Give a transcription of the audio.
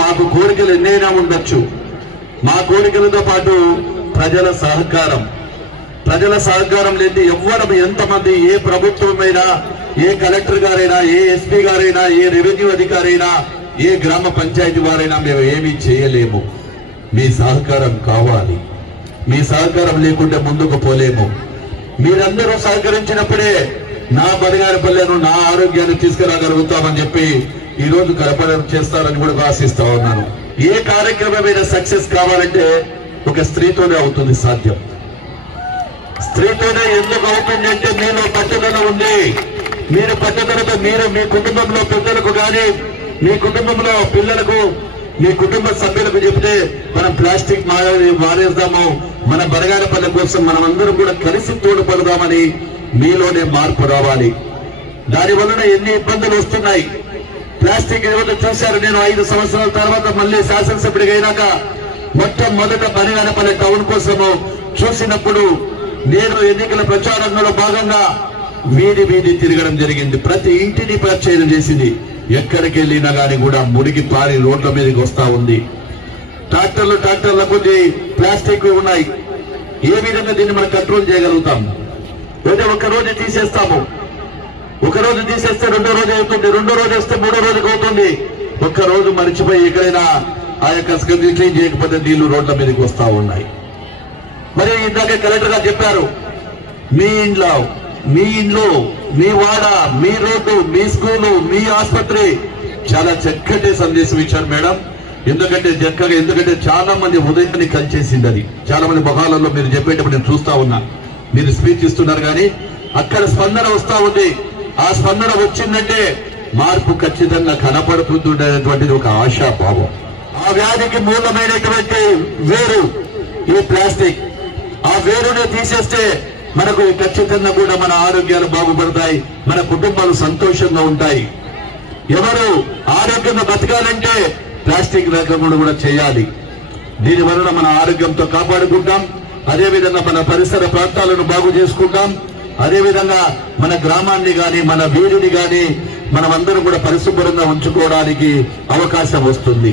మాకు కోరికలు ఎన్నైనా ఉండొచ్చు. మా కోరికలతో పాటు ప్రజల సహకారం లేని ఎవ్వరం ఎంతమంది ఏ ప్రభుత్వమైనా, ఏ కలెక్టర్ గారైనా, ఏ ఎస్పీ గారైనా, ఏ రెవెన్యూ అధికారైనా, ఏ గ్రామ పంచాయతీ వారైనా మేము ఏమీ చేయలేము. మీ సహకారం కావాలి. మీ సహకారం లేకుంటే ముందుకు పోలేము. మీరందరూ సహకరించినప్పుడే నా బడిగారిపల్లెను, నా ఆరోగ్యాన్ని తీసుకురాగలుగుతామని చెప్పి ఈ రోజు కలపడం చేస్తారని కూడా ఆశిస్తా ఉన్నాను. ఏ కార్యక్రమమైన సక్సెస్ కావాలంటే ఒక స్త్రీతోనే అవుతుంది సాధ్యం. స్త్రీతోనే ఎందుకు అవుతుంది అంటే మీలో పట్టుదల ఉంది. మీరు పట్టుదలతో మీరు మీ కుటుంబంలో పెద్దలకు కానీ, మీ కుటుంబంలో పిల్లలకు, మీ కుటుంబ సభ్యులకు చెప్తే మనం ప్లాస్టిక్ మానేద్దాము, మన బరగాలపల్లె కోసం మనం అందరం కూడా కలిసి తోడ్పడదామని మీలోనే మార్పు రావాలి. దాని వలన ఎన్ని ఇబ్బందులు వస్తున్నాయి. ప్లాస్టిక్ ఈరోజు చూశారు. నేను 5 సంవత్సరాల తర్వాత మళ్ళీ శాసనసభ్యుడిగా అయినాక మొట్టమొదట బరగాలపల్లె టౌన్ కోసము చూసినప్పుడు నేను ఎన్నికల ప్రచారంలో భాగంగా వీధి తిరగడం జరిగింది. ప్రతి ఇంటిని పరిచయం చేసింది. ఎక్కడికి వెళ్ళినా కానీ కూడా మురికి పారి రోడ్ల మీదకి వస్తా ఉంది. ట్రాక్టర్ల కొద్ది ప్లాస్టిక్ ఉన్నాయి. ఏ విధంగా దీన్ని మనం కంట్రోల్ చేయగలుగుతాం? లేదా ఒక రోజు తీసేస్తాము, ఒక రోజు తీసేస్తే రెండో రోజు అవుతుంది, రెండో రోజు వేస్తే మూడో రోజుకి అవుతుంది. ఒక్క రోజు మరిచిపోయి ఎక్కడైనా ఆ యొక్క క్లీన్ చేయకపోతే నీళ్లు రోడ్ల మీదకి వస్తా ఉన్నాయి. మరి ఇందాక కలెక్టర్ గారు చెప్పారు, మీ ఇంట్లో, మీ వాడ, మీ రోడ్డు, మీ స్కూలు, మీ ఆసుపత్రి. చాలా చక్కటి సందేశం ఇచ్చారు మేడం. ఎందుకంటే చాలా మంది ఉదయాన్ని కలిచేసింది. అది చాలా మంది మొహాలలో మీరు చెప్పేటప్పుడు నేను చూస్తా ఉన్నా. మీరు స్పీచ్ ఇస్తున్నారు కానీ అక్కడ స్పందన వస్తా ఉంది. ఆ స్పందన వచ్చిందంటే మార్పు ఖచ్చితంగా కనపడుతుందనేటువంటిది ఒక ఆశాభావం. ఆ వ్యాధికి మూలమైనటువంటి వేరు ఈ ప్లాస్టిక్. ఆ వేరుని తీసేస్తే మనకు ఖచ్చితంగా కూడా మన ఆరోగ్యాలు బాగుపడతాయి, మన కుటుంబాలు సంతోషంగా ఉంటాయి. ఎవరు ఆరోగ్యంగా బతకాలంటే ప్లాస్టిక్ లేకుండా కూడా చేయాలి. దీని వలన మన ఆరోగ్యంతో కాపాడుకుంటాం. అదేవిధంగా మన పరిసర ప్రాంతాలను బాగు చేసుకుంటాం. అదేవిధంగా మన గ్రామాన్ని కానీ, మన వీధిని కానీ మనమందరం కూడా పరిశుభ్రంగా ఉంచుకోవడానికి అవకాశం వస్తుంది.